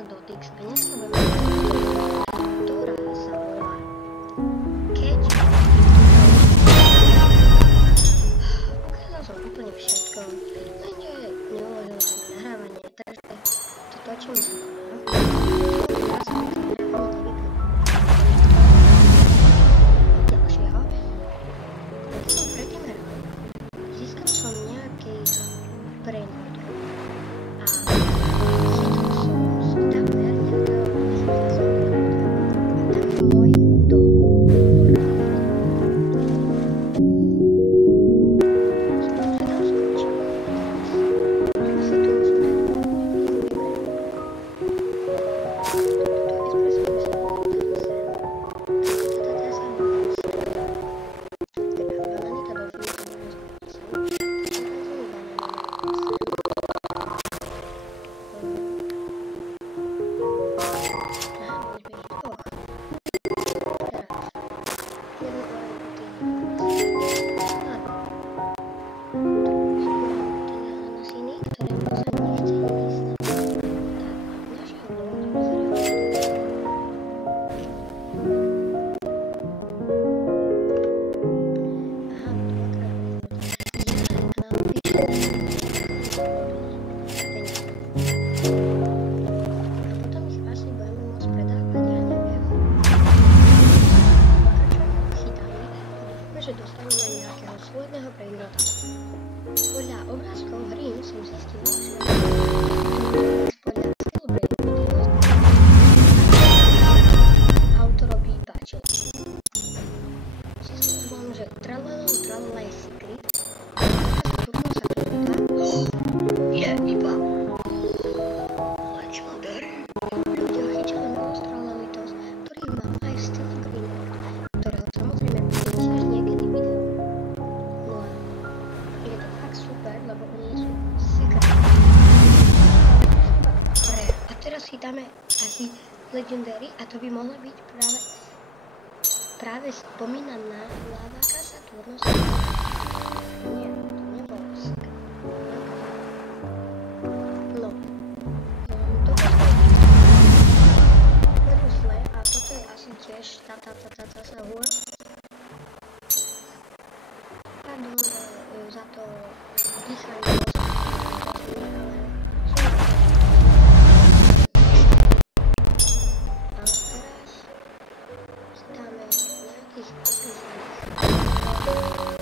sa Dotix a dneska budeme ktorá sa volá Keď. Ukázal som úplne všetko, lenže neuložil som nahrávanie, takže to točím znova. Teraz som nahrávanie ďalšieho. Keď som predtým hral, získal som nejaký predmet a chytil som takmer môj dom. Že dostaneme nejakého svojného predmeta. Podľa obrázkov hry som zistil, že podľa skill auto robí páčil. Zistil som, že tralala je secret. Je iba legendary. Ľudia chytili most tralalitos, ktorý mám aj v stylu Greenwood, ktorého samozrejme tiež niekedy videl. No a je to fakt super, lebo oni sú secret. A teraz chytáme asi legendary a to by mohla byť práve spomínaná lávaká Saturnus. Nie, to nebolo secret. No. Toto je zle a toto je asi tiež tá sa hôr. Pardon za to dýchanie. A teraz si dáme nejakých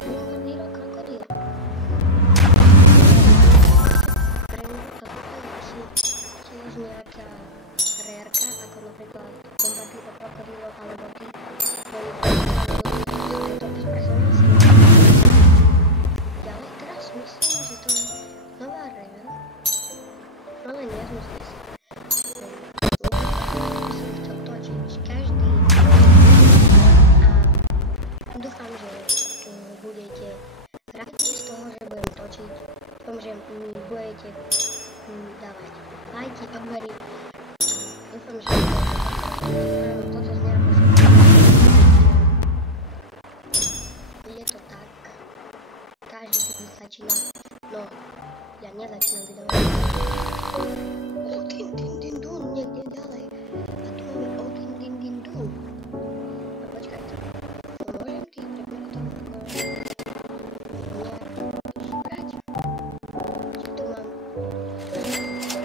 pôvodného krokodíla. Pre mňa to je asi tiež nejaká rérka, ako napríklad kompatívne krokodílov alebo tí ďalej teraz myslím, že to je nová rér, ale nie som si istý. Som chcel točiť každý a dúfam, že budete radi z toho, že budem točiť, dúfam, že mi budete dávať lajky, odbery. Dúfam, že toto z nejakého je to tak. Každý deň začína. No, ja nezačínam video. Odin din dun, niekde ďalej. A tu máme Odin din dun. A počkajte. Môžem tým predmetom brať? Že tu mám takto.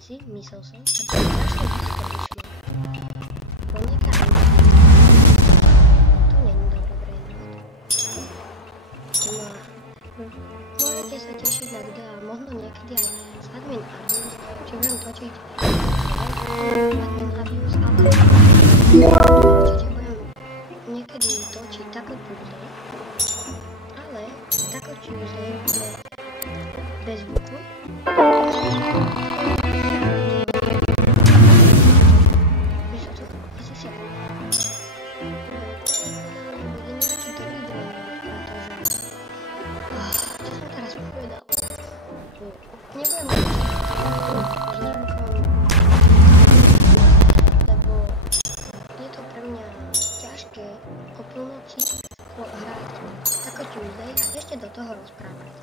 si, myslel som, že to je strašne blízko prišlo. Ponika to není dobrý brand. No a môžete sa tešiť na videa, možno niekedy aj s Admin Abuse, či budem točiť Admin Abuse, ale určite budem niekedy točiť Taco Tuesday, ale Taco Tuesday bude bez zvuku. Víš čo? Asi si bude nejaký dobrý brand, pretože čo som teraz povedal? Nebudem s zvukom, lebo je to pre mňa ťažké o polnoci hrať Taco Tuesday a ešte do toho rozprávať.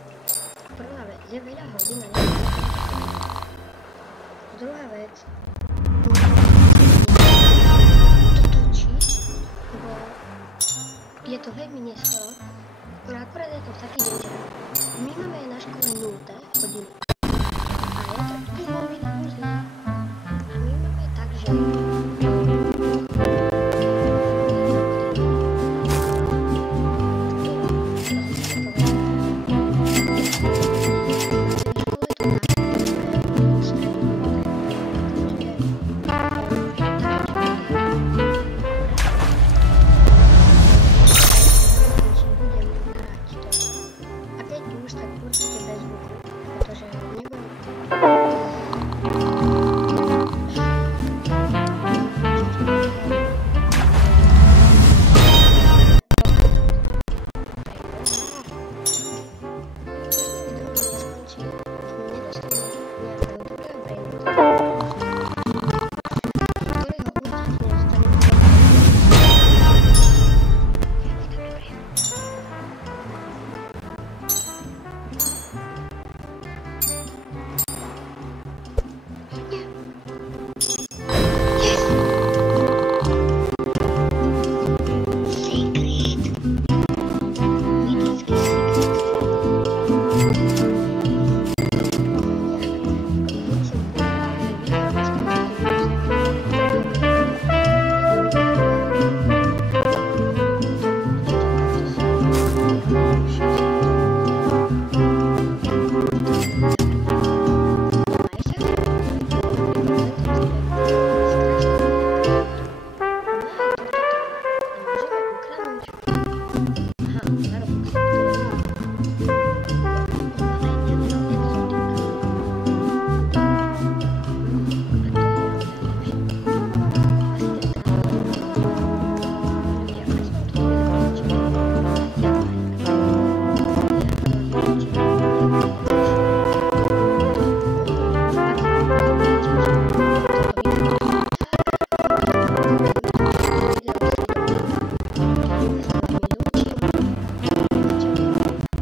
Prvá vec je veľa hodín a neviem. Druhá vec to točí, lebo je to veľmi neskoro. No akurát je to v taký deň, že my máme na škole